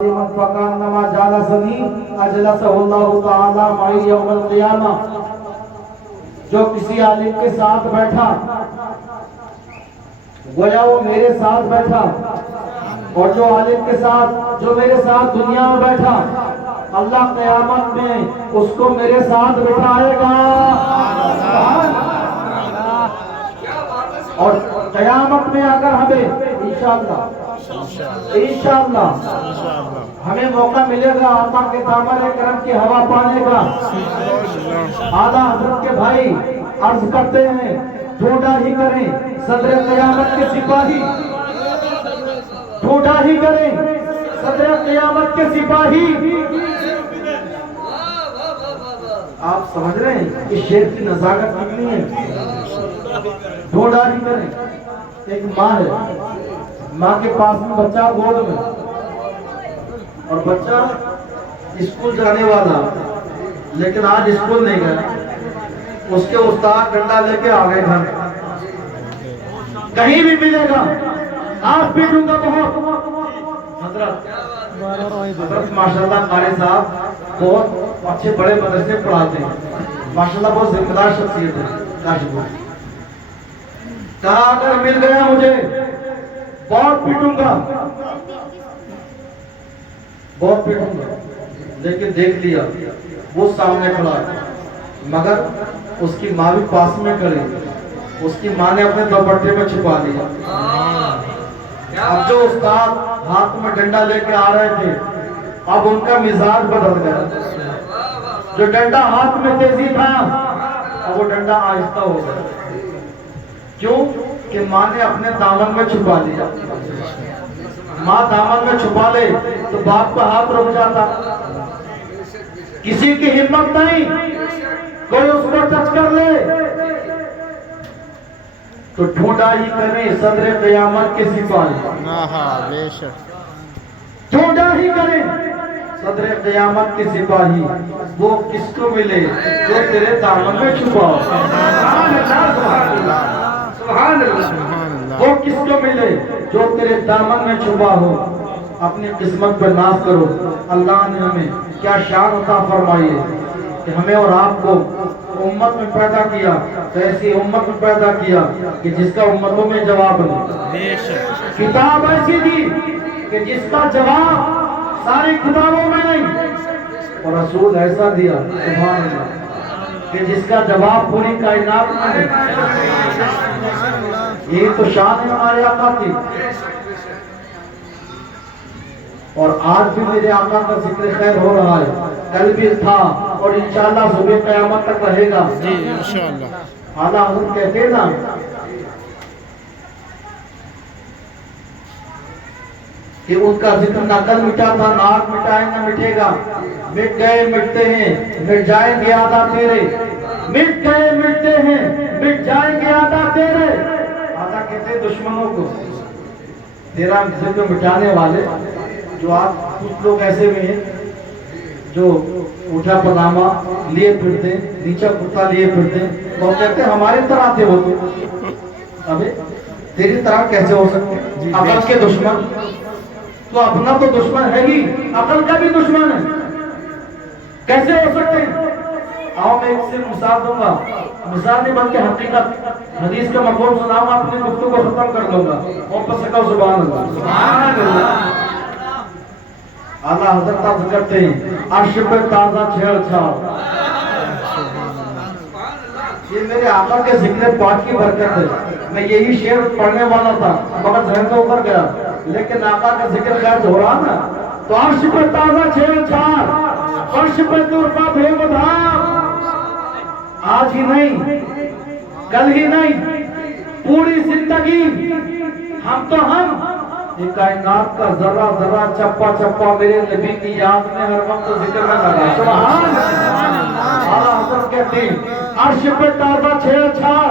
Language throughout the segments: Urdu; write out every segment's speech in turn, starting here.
فَكَأَنَّمَا جَالَسَنِي أَجْلَسَهُ اللَّهُ تَعَالَى مَعِي يَوْمَ الْقِيَامَةِ۔ جو کسی عالم کے ساتھ بیٹھا گویا وہ میرے ساتھ بیٹھا، اور جو عالم کے ساتھ جو میرے ساتھ دنیا میں بیٹھا اللہ قیامت میں اس کو میرے ساتھ بٹھائے گا، اور قیامت میں اگر ہمیں انشاءاللہ ہمیں موقع ملے گا آقا کے دامن کرم کی ہوا پانے کا، اعلیٰ حضرت کے بھائی عرض کرتے ہیں ڈھونڈا ہی کریں صدر قیامت کے سپاہی، ڈھونڈا ہی کریں صدر قیامت کے سپاہی۔ آپ سمجھ رہے ہیں کہ شعر کی نزاکت کتنی ہے؟ ڈھونڈا ہی کریں۔ ایک ماں ہے، ماں کے پاس میں بچہ گود میں، اور بچہ اسکول جانے والا لیکن آج اسکول نہیں گیا، اس کے استاد ڈنڈا لے کے آ گئے گھر، کہیں بھی ملے گا آپ پیٹوں گا بہت۔ حضرت ماشاءاللہ قاری صاحب بہت اچھے بڑے مدرسے پڑھاتے ہیں، ماشاءاللہ بہت ذمہ دار شخصیت ہے۔ کہا اگر مل گیا مجھے بہت پیٹوں گا، بہت پیٹوں گا، لیکن دیکھ لیا وہ سامنے کھڑا ہے، مگر اس کی ماں بھی پاس میں کھڑی، اس کی ماں نے اپنے دوپٹے میں چھپا لیا۔ اب جو استاد ہاتھ میں ڈنڈا لے کے آ رہے تھے اب ان کا مزاج بدل گیا، جو ڈنڈا ہاتھ میں تیزی تھا اب وہ ڈنڈا آہستہ ہو گیا، کیوں کہ ماں نے اپنے دامن میں چھپا لیا۔ ماں دامن میں چھپا لے تو باپ کا ہاتھ رک جاتا، کسی کی ہمت نہیں کوئی اس کو ٹچ کر لے، تو ڈھونڈا ہی کریں صدر قیامت کے سپاہی، ڈھونڈا ہی کریں صدر قیامت کے سپاہی، وہ کس کو ملے جو تیرے دامن میں چھپا ہو، وہ کس کو ملے جو تیرے دامن میں چھپا ہو۔ اپنی قسمت پر ناز کرو، اللہ نے ہمیں کیا شان عطا فرمائی ہے کہ ہمیں اور آپ کو امت میں پیدا کیا، تو ایسی امت میں پیدا کیا کہ جس کا امتوں میں جواب نہیں، کتاب ایسی دی کہ جس کا جواب ساری کتابوں میں نہیں، اور رسول ایسا دیا سبحان اللہ کہ جس کا جواب پوری کائنات میں نہیں۔ یہی تو شان ہے ہمارے آقا کی، اور آج بھی میرے آقا کا ذکر خیر ہو رہا ہے، کل بھی تھا اور انشاءاللہ صبح قیامت تک رہے گا جی انشاءاللہ۔ اعلیٰ حضرت کہتے ہیں نا کہ ان کا ذکر نہ کل مٹا تھا نہ آج مٹائے نہ مٹے گا، مٹ گئے مٹتے ہیں مٹ جائیں گے آدھا تیرے، مٹ گئے مٹتے ہیں مٹ جائیں گے آدھا تیرے۔ آدھا کہتے ہیں دشمنوں کو، تیرا ذکر مٹانے والے۔ جو آپ کچھ لوگ ایسے میں ہیں جو اٹھا پنامہ لیے پھرتے، نیچا کرتا لیے پھرتے، وہ کہتے ہیں ہماری طرح تھے وہ تو، ابے تیری طرح کیسے ہو سکتے؟ عقل کے دشمن، تو اپنا تو دشمن ہے ہی، عقل کا بھی دشمن ہے، کیسے ہو سکتے ہیں؟ آؤ میں ایک سے مثال دوں گا، مثال نہیں بلکہ حقیقت، حدیث کا مفہوم سناؤں گا، اپنے گفتگو کو ختم کر لوں گا، اور پس سکاؤ سبحان اللہ سبحان اللہ۔ اعلیٰ حضرت آپ کرتے ہیں عرش پہ تازہ چھیڑ چھاڑ، یہ میرے آقا کے ذکر پاک کی برکت ہے۔ میں یہی شعر پڑھنے والا تھا مگر ذہن سے اتر گیا، لیکن آقا کا ذکر خیر ہو رہا نا، تو عرش پہ تازہ چھیڑ چھاڑ، فرش پہ طرفہ دھوم دھام، آج ہی نہیں کل ہی نہیں پوری زندگی ہم تو ہم، یہ کائنات کا ذرہ ذرہ چپا چپا میرے نبی کی یاد میں ہر وقت ذکر میں لگا سبحان اللہ۔ اعلیٰ حضرت کہتے ہیں عرش پہ تازہ چھیڑ چھاڑ،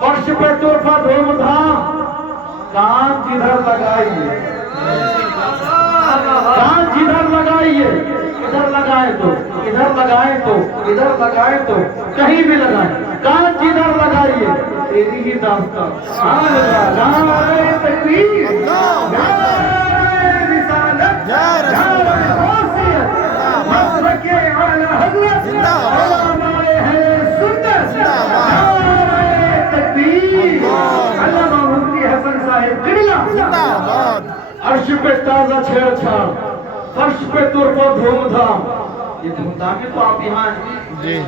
فرش پہ طرفہ دھوم دھام، کان جدھر لگائیے، کان جدھر لگائیے، ادھر لگائے تو ادھر لگائے تو ادھر لگائے تو کہیں بھی لگائیں، کان جدھر لگائیے تیری ہی داستان۔ سبحان اللہ، نعرہ تکبیر، نعرہ رسالت، زندہ باد ہمارے اہل سنت نعرہ تکبیر علامہ مفتی حسن صاحب قبلہ زندہ باد عرش پہ تازہ چھیڑ چھاڑ فرش پہ طرف و دھوم دھام یہ دھوم دھام تو آپ یہاں ہیں جی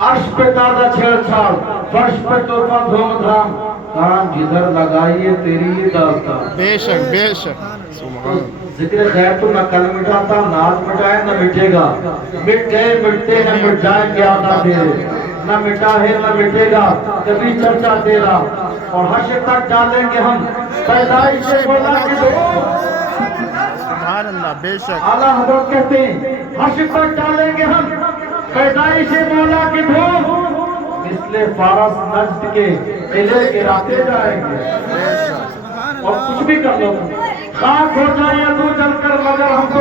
عرش پہ تازہ چھیڑ چھاڑ فرش پہ طرف و دھوم دھام کان جدھر لگائیے تیری یہ داستان بے شک بے شک سبحان ذکر خیر تو نہ کل مٹاتا ناز مٹائے نہ مٹے گا مٹ گئے مٹتے ہیں مٹ جائیں گے آدھا تیرے نہ مٹا ہے نہ مٹے گا کبھی چرچا تیرا اور حشر تک ڈالیں گے ہم پیدائش سے مولا کے دو سبحان اللہ بے شک اعلیٰ حضرت کہتے ہیں حشر تک ڈالیں گے ہم پیدائش مولا کے دو مثل فارس نجد کے قلعے گراتے جائیں گے اور کچھ بھی کر لو خاک ہو جائیں یا تو جل کر مگر ہم کو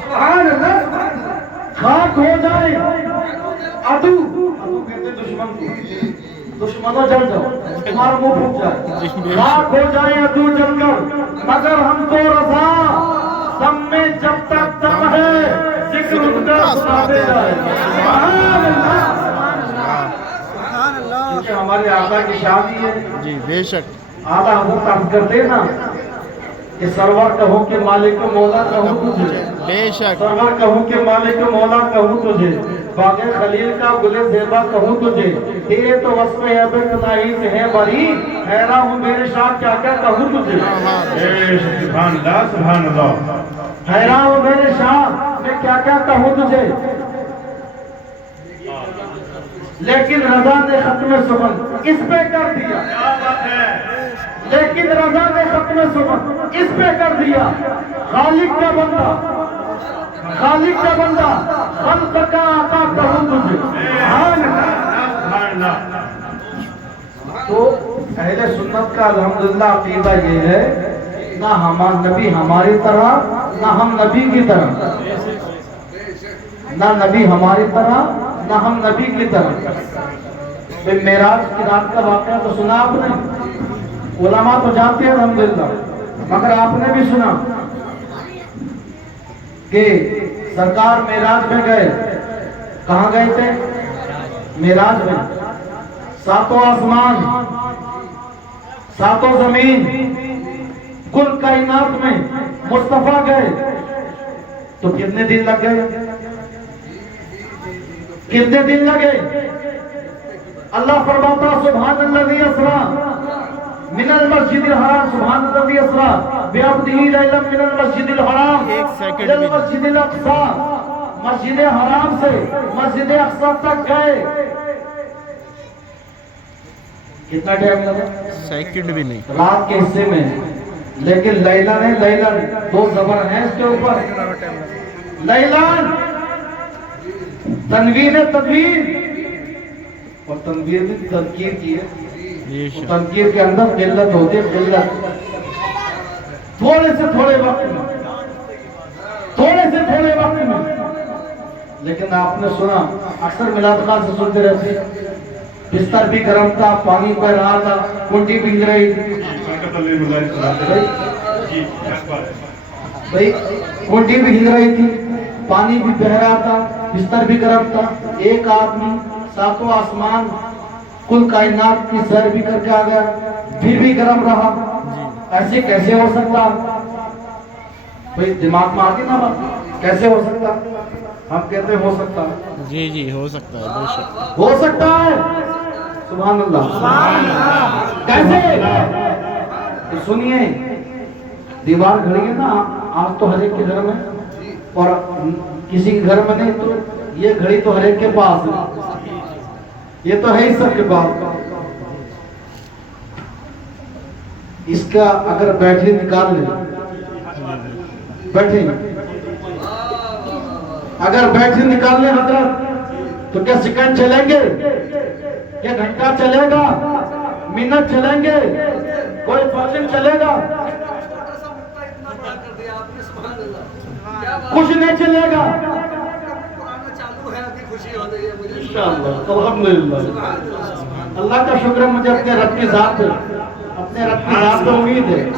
سبحان اللہ خاک ہو جائیں عدو کہتے دشمن کو دشمنوں جل جاؤ تمہارا منہ پھوٹ جائے خاک ہو جائیں عدو جل کر مگر ہم کو رضا دم میں جب تک دم ہے ذکر ان کا سناتے جائیں سبحان اللہ کیونکہ ہمارے آقا کی شادی ہے جی بے شک آدھا حضرت عرض کرتے نا کہ سرور کہوں کہ مالک مولا کہوں تجھے بے شک سرور کہوں کہ مالک مولا کہوں تجھے باغ خلیل کا گل زیبا کہوں تجھے تیرے تو وصف عیب قطعی سے ہے بری حیران ہوں میرے شاہ کیا کیا کہوں تجھے سبحان اللہ سبحان اللہ حیران ہوں میرے شاہ میں کیا کیا کہوں تجھے لیکن رضا نے ختم سخن اس پہ کر دیا لیکن رضا نے ختم سخن اس پہ کر دیا خالق کا بندہ خلق کا آقا کہوں تجھے تو اہل سنت کا الحمدللہ عقیدہ یہ ہے نہ ہمارا نبی ہماری طرح نہ ہم نبی کی طرح نہ نبی ہماری طرح نہ ہم نبی کی طرح معراج کی رات کا واقعہ تو سنا آپ نے علماء تو جانتے ہیں الحمدللہ مگر آپ نے بھی سنا کہ سرکار معراج میں گئے کہاں گئے تھے معراج میں ساتوں آسمان ساتوں زمین کل کائنات میں مصطفیٰ گئے تو کتنے دن لگ گئے کتنے دن لگے اللہ فرماتا سبحان الذی اسرا من المسجد الحرام سبحان الذی اسرا بعبدہ لیلا من المسجد الحرام الى المسجد الاقصی مسجد حرام سے مسجد اقصی تک گئے کتنا ٹائم لگا سیکنڈ بھی نہیں رات کے حصے میں لیکن لیلن دو زبر ہیں اس کے اوپر لیلن تنوین تدوین اور تنویر بھی تذکیر کی ہے تذکیر کے اندر قلت ہوتی ہے قلت تھوڑے سے تھوڑے وقت میں لیکن آپ نے سنا اکثر میلاد خان سے سنتے رہتے بستر بھی گرم تھا پانی بہ رہا تھا کنڈی بھی ہل رہی تھی بھائی کنڈی بھی ہل رہی تھی پانی بھی بہ رہا تھا بستر بھی گرم تھا ایک آدمی ساتوں آسمان کل کائنات کی سیر بھی کر کے آ گیا پھر بھی گرم رہا ایسے کیسے ہو سکتا بھائی دماغ میں آتی نا بات کیسے ہو سکتا ہم کہتے ہیں ہو سکتا جی جی ہو سکتا ہے بے شک ہو سکتا ہے سبحان اللہ کیسے سنیے دیوار گھڑی ہے نا آج تو ہر ایک کے گھر میں اور کسی کے گھر میں نہیں تو یہ گھڑی تو ہر ایک کے پاس ہے یہ تو ہے ہی سب کے پاس اس کا اگر بیٹری نکال لیں بیٹھیں اگر بیٹری نکال لیں حضرت تو کیا سیکنڈ چلیں گے کیا گھنٹہ چلے گا منٹ چلیں گے کوئی پرسن چلے گا کچھ نہیں چلے گا الحمدللہ اللہ کا شکر ہے مجھے اپنے رب کی ذات پہ امید ہے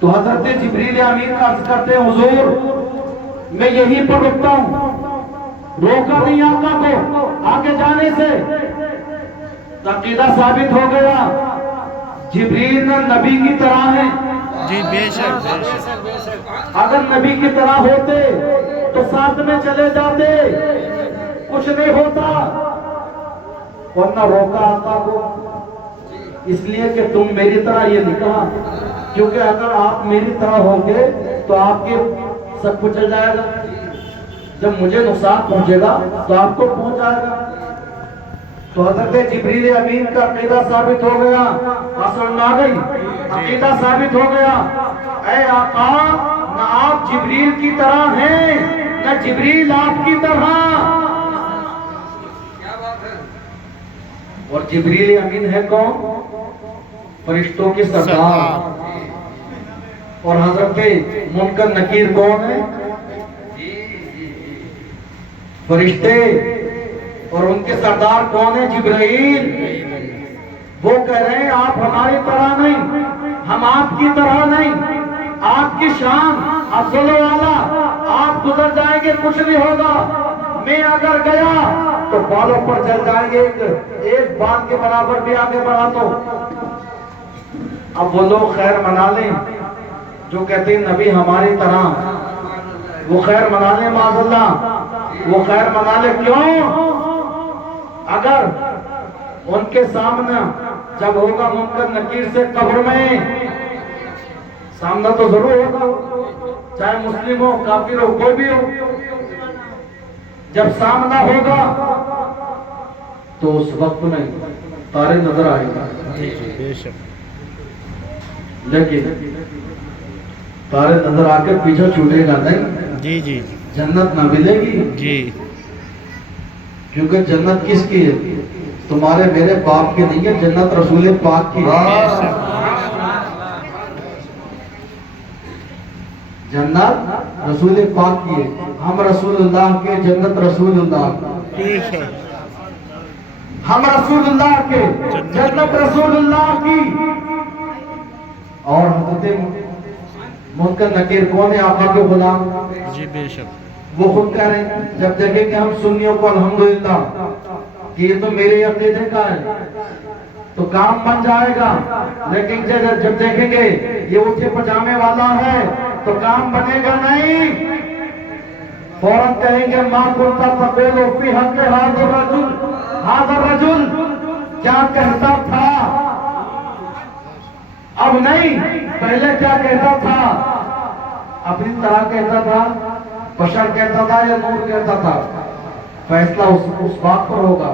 تو حضرت جبریل امین عرض کرتے ہیں حضور میں یہیں پر رکتا ہوں، روکا نہیں آقا کو آگے جانے سے۔ عقیدہ ثابت ہو گیا جبریل نبی کی طرح ہیں۔ جی بے شک بے شک۔ اگر نبی کی طرح ہوتے تو ساتھ میں چلے جاتے، کچھ نہیں ہوتا، ورنہ روکا آقا کو اس لیے کہ تم میری طرح، یہ نہیں کہا کیونکہ اگر آپ میری طرح ہوگے تو آپ کے سب کچھ چل جائے گا، جب مجھے نقصان پہنچے گا تو آپ کو پہنچ جائے گا۔ تو حضرت جبریل امین کا عقیدہ ثابت ہو گیا، اصل آ گئی، عقیدہ ثابت ہو گیا، اے آقا نہ آپ جبریل کی طرح ہیں نہ جبریل آپ کی طرح۔ اور جبریل امین ہے کون؟ فرشتوں کی سردار۔ اور حضرت منکر نکیر کون ہے؟ فرشتے۔ اور ان کے سردار کون ہے؟ جبرائیل۔ وہ کہہ رہے ہیں آپ ہماری طرح نہیں، ہم آپ کی طرح نہیں، آپ کی شان افضل والا، آپ گزر جائیں گے کچھ نہیں ہوگا، میں اگر گیا تو بالوں پر جل جائیں گے، ایک بال کے برابر بھی آگے بڑھا تو۔ اب وہ لوگ خیر منا لیں جو کہتے ہیں نبی ہماری طرح، وہ خیر منا لیں معاذ اللہ، وہ خیر منا لیں۔ کیوں؟ اگر ان کے سامنے جب ہوگا منکر نکیر سے قبر میں، سامنا تو ضرور ہوگا، چاہے مسلم ہو کافر ہو کوئی بھی ہو، جب سامنا ہوگا تو اس وقت میں تارے نظر آئے گا، جی جی بے شک۔ لیکن تارے نظر آ کے پیچھے چھوٹے گا نہیں، جی جی جنت نہ ملے گی، جی کیونکہ جنت کس کی ہے؟ تمہارے میرے باپ کی نہیں ہے، جنت رسول پاک کی ہے۔ جنت رسول پاک کی ہے، ہم رسول اللہ کے، جنت رسول اللہ، ہم رسول اللہ کے، جنت رسول اللہ کی۔ اور حضرت منکر نکیر کون ہے؟ آقا کے غلام، جی بے شک۔ وہ خود کہہ رہے ہیں جب دیکھیں گے ہم سنیوں کو الحمدللہ کہ یہ تو میرے عقیدے کا ہے تو کام بن جائے گا، لیکن جب دیکھیں گے یہ اٹھے پجامے والا ہے تو کام بنے گا نہیں، فوراً کہیں گے ماں کنتا تقول فی حق ھذا الرجل، کیا کہتا تھا، اب نہیں، پہلے کیا کہتا تھا، اپنی طرح کہتا تھا، بشر کہتا تھا یا نور کہتا تھا، فیصلہ اس بات پر ہوگا،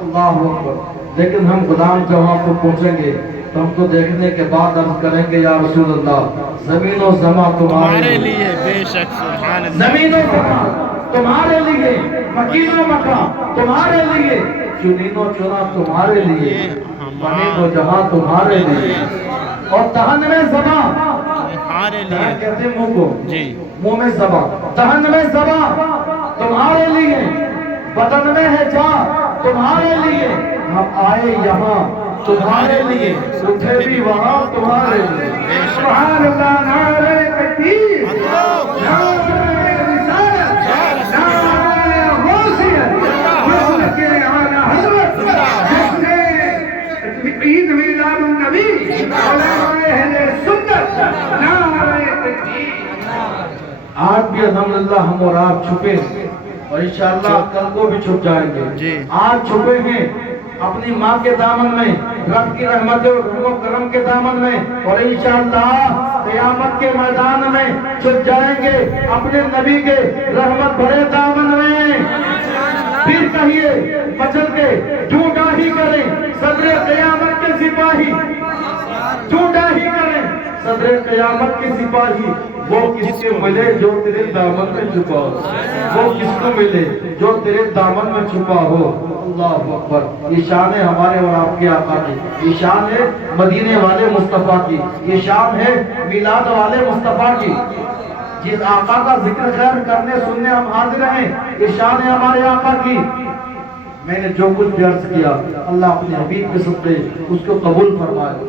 اللہ اکبر۔ لیکن ہم غلام جب وہاں پر پہنچیں گے تو ہم تو دیکھنے کے بعد عرض کریں گے یا رسول اللہ زمین و زماں تمہارے لیے، بے شک سبحان اللہ، زمین و زماں تمہارے لیے، مکین و مکان تمہارے لیے، چنین و چنا تمہارے لیے، بنے و جہاں تمہارے لیے، اور دہن میں زباں، ہمارے لیے، کہتے ہیں منہ کو، جی منہ میں زباں، دہن میں زباں تمہارے لیے، بدن میں ہے جان تمہارے لیے، ہم آئے یہاں تمہارے لیے، اٹھے بھی وہاں تمہارے لیے۔ سبحان اللہ، نعرہ تکبیر، نعرہ رسالت، نعرہ غوثیت، جس نے کہ اعلیٰ حضرت، جس نے عید میلاد النبی، علماء اہل سنت، نعرہ تکبیر۔ آج بھی الحمدللہ ہم اور آپ چھپے ہیں اور انشاءاللہ کل کو بھی چھپ جائیں گے۔ آج چھپے ہیں اپنی ماں کے دامن میں، رب کی رحمت اور رحم و کرم کے دامن میں، اور انشاءاللہ قیامت کے میدان میں چھپ جائیں گے اپنے نبی کے رحمت بھرے دامن میں۔ پھر کہیے بچل کے ڈھونڈا ہی کریں صدر قیامت کے سپاہی، ڈھونڈا ہی کریں صدر قیامت کے سپاہی، وہ کس کو ملے جو تیرے دامن میں چھپا ہو، وہ کس کو ملے جو تیرے دامن میں چھپا ہو۔ اللہ اکبر۔ یہ شان ہے ہمارے اور آپ کے آقا کی، یہ شان ہے مدینے والے مصطفیٰ کی، یہ شان ہے میلاد والے مصطفیٰ کی۔ جس آقا کا ذکر خیر کرنے سننے ہم حاضر ہیں، یہ شان ہے ہمارے آقا کی۔ میں نے جو کچھ بھی عرض کیا اللہ اپنے حبیب کے صدقے اس کو قبول فرمائے۔